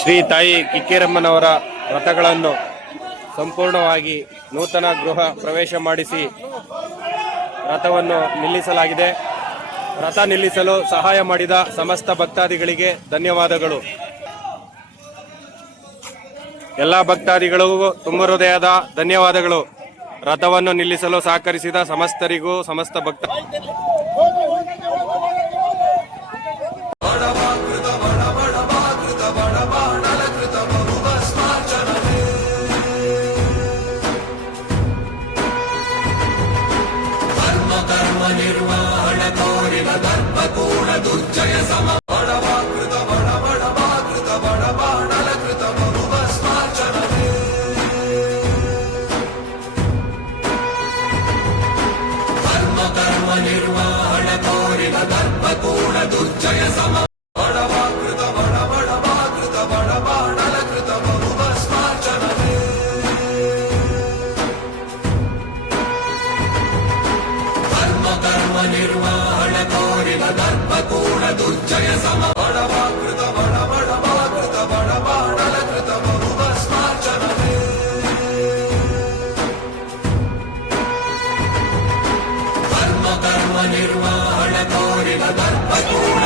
ಶ್ರೀ ತಾಯಿ ಕಿಕ್ಕೇರಮ್ಮನವರ ರಥಗಳನ್ನು ಸಂಪೂರ್ಣವಾಗಿ ನೂತನ ಗೃಹ ಪ್ರವೇಶ ಮಾಡಿಸಿ ರಥವನ್ನು ನಿಲ್ಲಿಸಲಾಗಿದೆ. ರಥ ನಿಲ್ಲಿಸಲು ಸಹಾಯ ಮಾಡಿದ ಸಮಸ್ತ ಭಕ್ತಾದಿಗಳಿಗೆ ಧನ್ಯವಾದಗಳು. ಎಲ್ಲ ಭಕ್ತಾದಿಗಳಿಗೂ ತುಂಬ ಹೃದಯದ ಧನ್ಯವಾದಗಳು. ರಥವನ್ನು ನಿಲ್ಲಿಸಲು ಸಹಕರಿಸಿದ ಸಮಸ್ತರಿಗೂ ಸಮಸ್ತ ಭಕ್ತ ನಿರ್ವಹಣ ಕೋರಿದ ದರ್ಪಪೂರ್ಣ ದುರ್ಜಯ ಸಮ ಬಡವಾಕೃತ ಬಡಬಾಣಲ ಕೃತ ಬಹುಭಸ್ಮಾರ್ಚನವೇ ಕರ್ಮ ನಿರ್ವಹಣ ಕೋರಿದ ದರ್ಪಪೂರ್ಣ ದುರ್ಜಯ ಸಮ ಬಡವಾಕೃತ ಬಡಬಾಣಲ ಕೃತ ಬಹುಭಸ್ಮಾರ್ಚನವೇ ಕರ್ಮ ನಿರ್ವಹಣ ಕೋರಿದ ದರ್ಪಪೂರ್ಣ ದುರ್ಜಯ ಸಮ ಬಡವಾಕೃತ ಬಡಬಾಣಲ ಕೃತ ಬಹುಭಸ್ಮಾರ್ಚನವೇ ಕರ್ಮ ನಿರ್ವಹಣ ಕೋರಿದ ದರ್ಪಪೂರ್ಣ